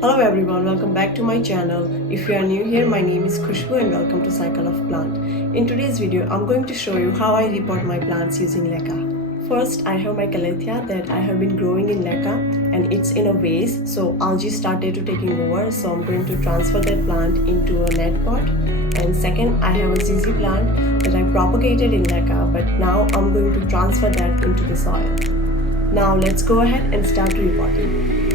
Hello everyone, welcome back to my channel. If you are new here, my name is Khushbu and welcome to Cycle of Plant. In today's video, I'm going to show you how I repot my plants using LECA. First, I have my Calathea that I have been growing in LECA and it's in a vase, so algae started to taking over, so I'm going to transfer that plant into a net pot. And second, I have a ZZ plant that I propagated in LECA, but now I'm going to transfer that into the soil. Now let's go ahead and start repotting.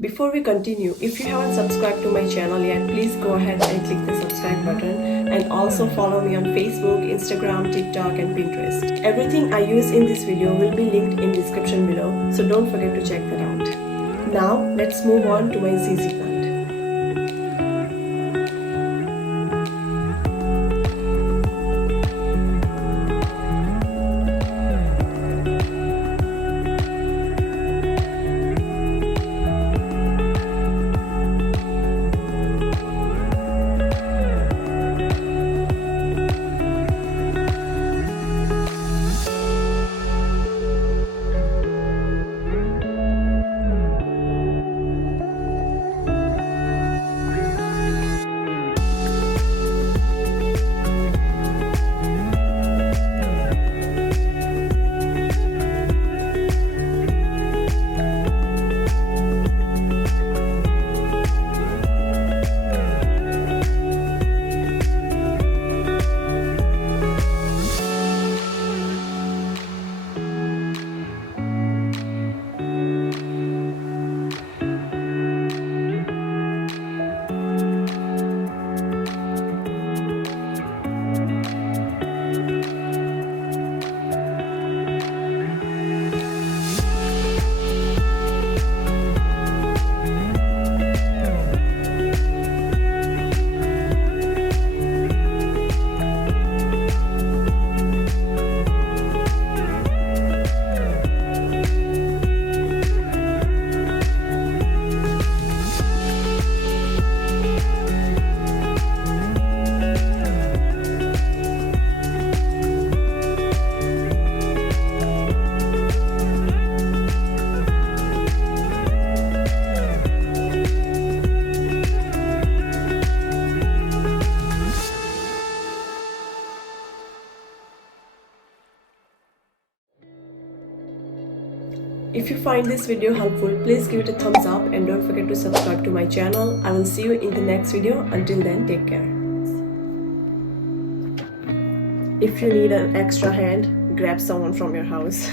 Before we continue, if you haven't subscribed to my channel yet, please go ahead and click the subscribe button and also follow me on Facebook, Instagram, TikTok and Pinterest. Everything I use in this video will be linked in description below, so don't forget to check that out. Now let's move on to my ZZ plant. If you find this video helpful, please give it a thumbs up and don't forget to subscribe to my channel. I will see you in the next video. Until then, take care. If you need an extra hand, grab someone from your house.